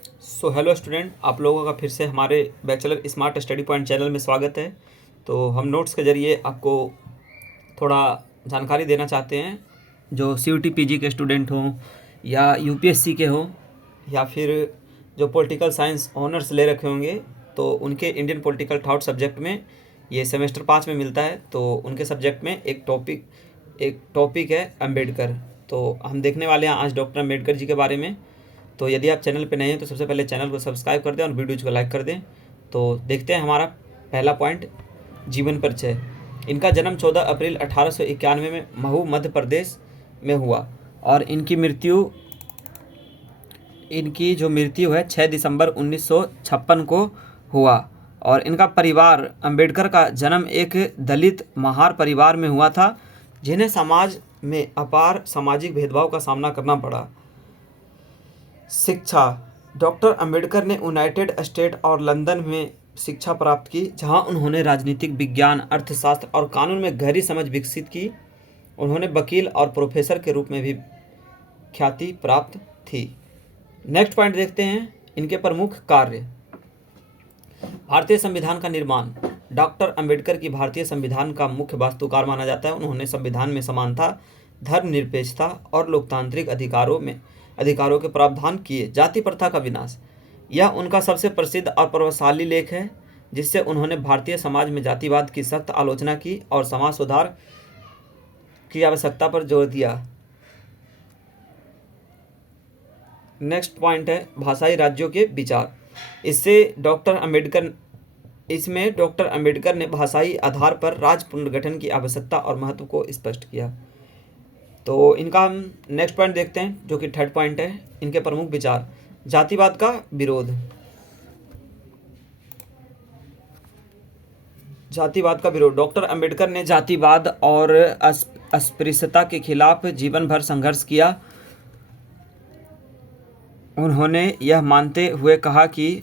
Hello student, आप लोगों का फिर से हमारे bachelor smart study point channel में स्वागत है। तो हम नोट्स के ज़रिए आपको थोड़ा जानकारी देना चाहते हैं। जो CUT PG के स्टूडेंट हों या UPSC के हों या फिर जो पॉलिटिकल साइंस ऑनर्स ले रखे होंगे, तो उनके इंडियन पॉलिटिकल थॉट सब्जेक्ट में ये सेमेस्टर 5 में मिलता है। तो उनके सब्जेक्ट में एक टॉपिक है अम्बेडकर। तो हम देखने वाले हैं आज डॉक्टर अम्बेडकर जी के बारे में। तो यदि आप चैनल पे नए हैं तो सबसे पहले चैनल को सब्सक्राइब कर दें और वीडियोज़ को लाइक कर दें। तो देखते हैं हमारा पहला पॉइंट, जीवन परिचय। इनका जन्म 14 अप्रैल 1891 में महू मध्य प्रदेश में हुआ और इनकी जो मृत्यु है 6 दिसंबर 1956 को हुआ। और इनका परिवार, अम्बेडकर का जन्म एक दलित महार परिवार में हुआ था, जिन्हें समाज में अपार सामाजिक भेदभाव का सामना करना पड़ा। शिक्षा। डॉक्टर अंबेडकर ने यूनाइटेड स्टेट और लंदन में शिक्षा प्राप्त की, जहां उन्होंने राजनीतिक विज्ञान, अर्थशास्त्र और कानून में गहरी समझ विकसित की। उन्होंने वकील और प्रोफेसर के रूप में भी ख्याति प्राप्त थी। नेक्स्ट पॉइंट देखते हैं, इनके प्रमुख कार्य। भारतीय संविधान का निर्माण। डॉक्टर अंबेडकर की भारतीय संविधान का मुख्य वास्तुकार माना जाता है। उन्होंने संविधान में समानता, धर्मनिरपेक्षता और लोकतांत्रिक अधिकारों के प्रावधान किए। जाति प्रथा का विनाश, यह उनका सबसे प्रसिद्ध और प्रभावशाली लेख है, जिससे उन्होंने भारतीय समाज में जातिवाद की सख्त आलोचना की और समाज सुधार की आवश्यकता पर जोर दिया। नेक्स्ट पॉइंट है भाषाई राज्यों के विचार। इसमें डॉक्टर अंबेडकर ने भाषाई आधार पर राज्य पुनर्गठन की आवश्यकता और महत्व को स्पष्ट किया। तो इनका हम नेक्स्ट पॉइंट देखते हैं, जो कि थर्ड पॉइंट है, इनके प्रमुख विचार। जातिवाद का विरोध। डॉक्टर अंबेडकर ने जातिवाद और अस्पृश्यता के खिलाफ जीवन भर संघर्ष किया। उन्होंने यह मानते हुए कहा कि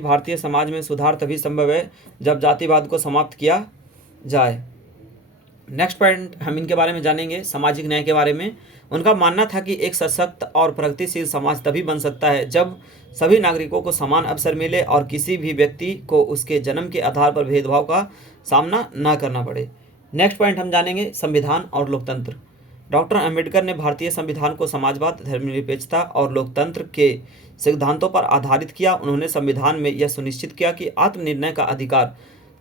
भारतीय समाज में सुधार तभी संभव है जब जातिवाद को समाप्त किया जाए। नेक्स्ट पॉइंट हम इनके बारे में जानेंगे, सामाजिक न्याय के बारे में। उनका मानना था कि एक सशक्त और प्रगतिशील समाज तभी बन सकता है जब सभी नागरिकों को समान अवसर मिले और किसी भी व्यक्ति को उसके जन्म के आधार पर भेदभाव का सामना न करना पड़े। नेक्स्ट पॉइंट हम जानेंगे, संविधान और लोकतंत्र। डॉक्टर अंबेडकर ने भारतीय संविधान को समाजवाद, धर्मनिरपेक्षता और लोकतंत्र के सिद्धांतों पर आधारित किया। उन्होंने संविधान में यह सुनिश्चित किया कि आत्मनिर्णय का अधिकार,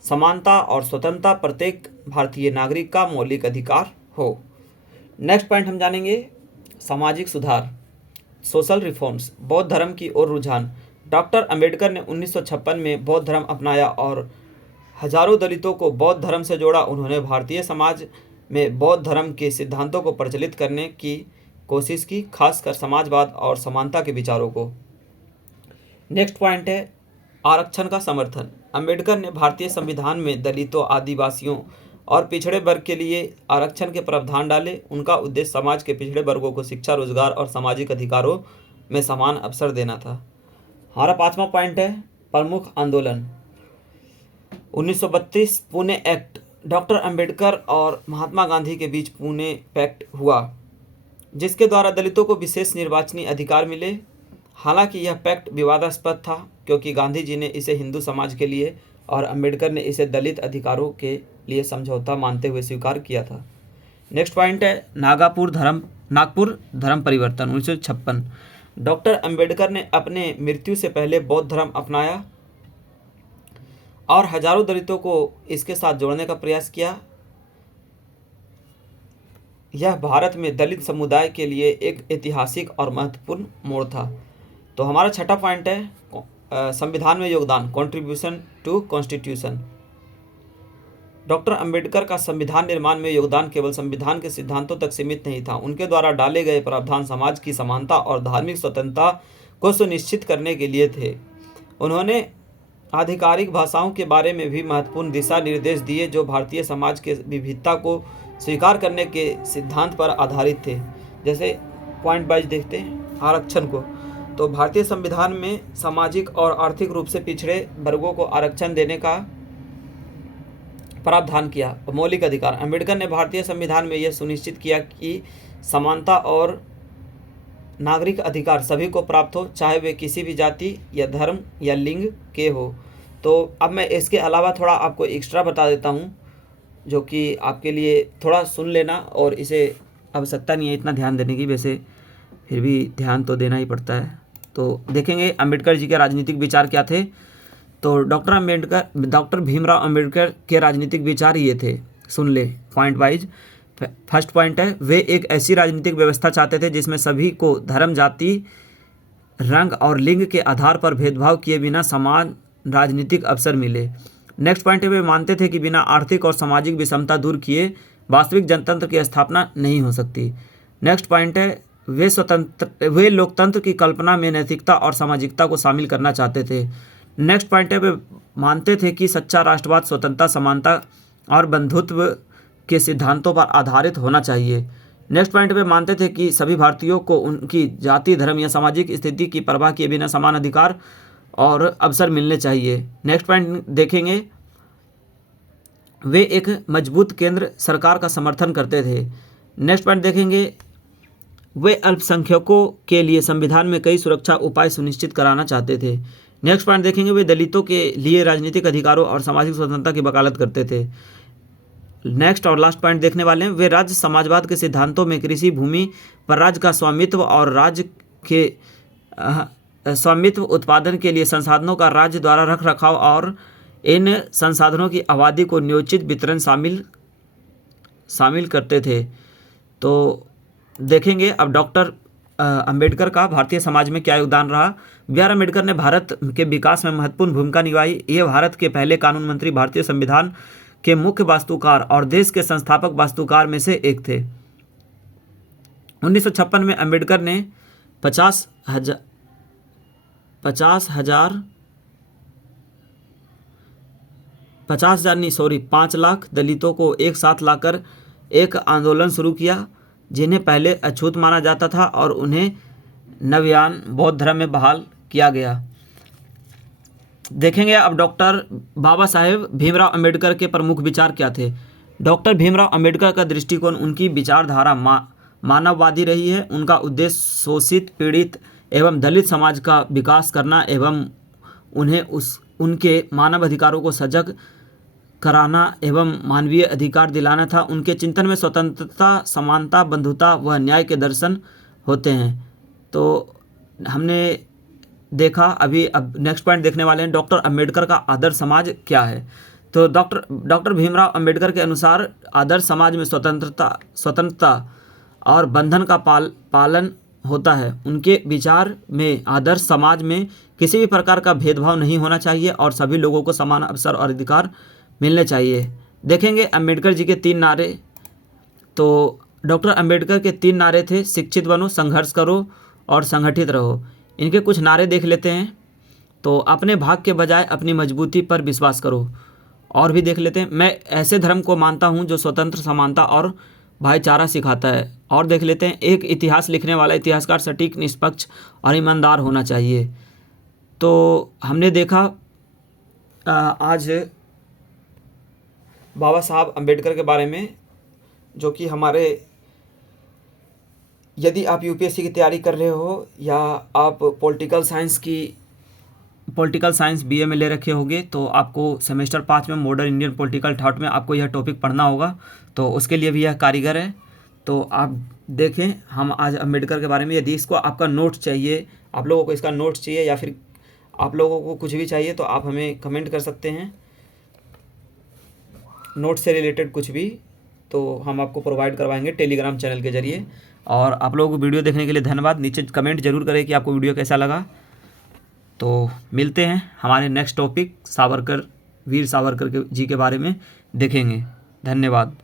समानता और स्वतंत्रता प्रत्येक भारतीय नागरिक का मौलिक अधिकार हो। नेक्स्ट पॉइंट हम जानेंगे, सामाजिक सुधार, सोशल रिफॉर्म्स। बौद्ध धर्म की ओर रुझान। डॉक्टर अंबेडकर ने 1956 में बौद्ध धर्म अपनाया और हजारों दलितों को बौद्ध धर्म से जोड़ा। उन्होंने भारतीय समाज में बौद्ध धर्म के सिद्धांतों को प्रचलित करने की कोशिश की, खासकर समाजवाद और समानता के विचारों को। नेक्स्ट पॉइंट है आरक्षण का समर्थन। अंबेडकर ने भारतीय संविधान में दलितों, आदिवासियों और पिछड़े वर्ग के लिए आरक्षण के प्रावधान डाले। उनका उद्देश्य समाज के पिछड़े वर्गों को शिक्षा, रोजगार और सामाजिक अधिकारों में समान अवसर देना था। हमारा पांचवा पॉइंट है प्रमुख आंदोलन। 1932 पुणे एक्ट। डॉक्टर अंबेडकर और महात्मा गांधी के बीच पुणे पैक्ट हुआ, जिसके द्वारा दलितों को विशेष निर्वाचनी अधिकार मिले। हालांकि यह पैक्ट विवादास्पद था, क्योंकि गांधी जी ने इसे हिंदू समाज के लिए और अंबेडकर ने इसे दलित अधिकारों के लिए समझौता मानते हुए स्वीकार किया था। नेक्स्ट पॉइंट है नागपुर धर्म परिवर्तन 1956। डॉक्टर अंबेडकर ने अपने मृत्यु से पहले बौद्ध धर्म अपनाया और हजारों दलितों को इसके साथ जोड़ने का प्रयास किया। यह भारत में दलित समुदाय के लिए एक ऐतिहासिक और महत्वपूर्ण मोड़ था। तो हमारा छठा पॉइंट है संविधान में योगदान, contribution to constitution. Doctor Ambedkar का संविधान निर्माण में योगदान केवल संविधान के सिद्धांतों तक सीमित नहीं था। उनके द्वारा डाले गए प्रावधान समाज की समानता और धार्मिक स्वतंत्रता को सुनिश्चित करने के लिए थे। उन्होंने आधिकारिक भाषाओं के बारे में भी महत्वपूर्ण दिशा निर्देश दिए, जो भारतीय समाज के विविधता को स्वीकार करने के सिद्धांत पर आधारित थे। जैसे पॉइंट वाइज देखते हैं आरक्षण को, तो भारतीय संविधान में सामाजिक और आर्थिक रूप से पिछड़े वर्गों को आरक्षण देने का प्रावधान किया। मौलिक अधिकार। अंबेडकर ने भारतीय संविधान में यह सुनिश्चित किया कि समानता और नागरिक अधिकार सभी को प्राप्त हो, चाहे वे किसी भी जाति या धर्म या लिंग के हो। तो अब मैं इसके अलावा थोड़ा आपको एक्स्ट्रा बता देता हूँ, जो कि आपके लिए थोड़ा सुन लेना, और इसे आवश्यकता नहीं है इतना ध्यान देने की, वैसे फिर भी ध्यान तो देना ही पड़ता है। तो देखेंगे अंबेडकर जी के राजनीतिक विचार क्या थे। तो डॉक्टर भीमराव अंबेडकर के राजनीतिक विचार ये थे, सुन ले पॉइंट वाइज। फर्स्ट पॉइंट है, वे एक ऐसी राजनीतिक व्यवस्था चाहते थे जिसमें सभी को धर्म, जाति, रंग और लिंग के आधार पर भेदभाव किए बिना समान राजनीतिक अवसर मिले। नेक्स्ट पॉइंट है, वे मानते थे कि बिना आर्थिक और सामाजिक विषमता दूर किए वास्तविक जनतंत्र की स्थापना नहीं हो सकती। नेक्स्ट पॉइंट है, वे लोकतंत्र की कल्पना में नैतिकता और सामाजिकता को शामिल करना चाहते थे। नेक्स्ट पॉइंट है, वे मानते थे कि सच्चा राष्ट्रवाद स्वतंत्रता, समानता और बंधुत्व के सिद्धांतों पर आधारित होना चाहिए। नेक्स्ट पॉइंट पे मानते थे कि सभी भारतीयों को उनकी जाति, धर्म या सामाजिक स्थिति की परवाह किए बिना समान अधिकार और अवसर मिलने चाहिए। नेक्स्ट पॉइंट देखेंगे, वे एक मजबूत केंद्र सरकार का समर्थन करते थे। नेक्स्ट पॉइंट देखेंगे, वे अल्पसंख्यकों के लिए संविधान में कई सुरक्षा उपाय सुनिश्चित कराना चाहते थे। नेक्स्ट पॉइंट देखेंगे, वे दलितों के लिए राजनीतिक अधिकारों और सामाजिक स्वतंत्रता की वकालत करते थे। नेक्स्ट और लास्ट पॉइंट देखने वाले हैं, वे राज्य समाजवाद के सिद्धांतों में कृषि भूमि पर राज्य का स्वामित्व और राज्य के स्वामित्व, उत्पादन के लिए संसाधनों का राज्य द्वारा रख रखाव और इन संसाधनों की आबादी को न्योचित वितरण शामिल करते थे। तो देखेंगे अब डॉक्टर अंबेडकर का भारतीय समाज में क्या योगदान रहा। बी आर अम्बेडकर ने भारत के विकास में महत्वपूर्ण भूमिका निभाई। ये भारत के पहले कानून मंत्री, भारतीय संविधान के मुख्य वास्तुकार और देश के संस्थापक वास्तुकार में से एक थे। 1956 में अंबेडकर ने 5 लाख दलितों को एक साथ लाकर एक आंदोलन शुरू किया, जिन्हें पहले अछूत माना जाता था, और उन्हें नवयान बौद्ध धर्म में बहाल किया गया। देखेंगे अब डॉक्टर बाबा साहेब भीमराव अंबेडकर के प्रमुख विचार क्या थे। डॉक्टर भीमराव अंबेडकर का दृष्टिकोण, उनकी विचारधारा मानववादी रही है। उनका उद्देश्य शोषित, पीड़ित एवं दलित समाज का विकास करना एवं उन्हें उनके मानव अधिकारों को सजग कराना एवं मानवीय अधिकार दिलाना था। उनके चिंतन में स्वतंत्रता, समानता, बंधुता व न्याय के दर्शन होते हैं। तो हमने देखा, अभी अब नेक्स्ट पॉइंट देखने वाले हैं, डॉक्टर अंबेडकर का आदर्श समाज क्या है। तो डॉक्टर भीमराव अंबेडकर के अनुसार आदर्श समाज में स्वतंत्रता और बंधन का पालन होता है। उनके विचार में आदर्श समाज में किसी भी प्रकार का भेदभाव नहीं होना चाहिए और सभी लोगों को समान अवसर और अधिकार मिलने चाहिए। देखेंगे अंबेडकर जी के 3 नारे। तो डॉक्टर अंबेडकर के 3 नारे थे, शिक्षित बनो, संघर्ष करो और संगठित रहो। इनके कुछ नारे देख लेते हैं। तो अपने भाग के बजाय अपनी मजबूती पर विश्वास करो। और भी देख लेते हैं, मैं ऐसे धर्म को मानता हूँ जो स्वतंत्र, समानता और भाईचारा सिखाता है। और देख लेते हैं, एक इतिहास लिखने वाला इतिहासकार सटीक, निष्पक्ष और ईमानदार होना चाहिए। तो हमने देखा आज बाबा साहब अम्बेडकर के बारे में, जो कि हमारे, यदि आप यूपीएससी की तैयारी कर रहे हो या आप पॉलिटिकल साइंस बीए में ले रखे होंगे, तो आपको सेमेस्टर 5 में मॉडर्न इंडियन पॉलिटिकल थॉट में आपको यह टॉपिक पढ़ना होगा। तो उसके लिए भी यह कारीगर है। तो आप देखें, हम आज अम्बेडकर के बारे में, यदि इसको आपका नोट चाहिए, आप लोगों को इसका नोट चाहिए या फिर आप लोगों को कुछ भी चाहिए, तो आप हमें कमेंट कर सकते हैं, नोट से रिलेटेड कुछ भी, तो हम आपको प्रोवाइड करवाएंगे टेलीग्राम चैनल के जरिए। और आप लोगों को वीडियो देखने के लिए धन्यवाद। नीचे कमेंट जरूर करें कि आपको वीडियो कैसा लगा। तो मिलते हैं हमारे नेक्स्ट टॉपिक, वीर सावरकर जी के बारे में देखेंगे। धन्यवाद।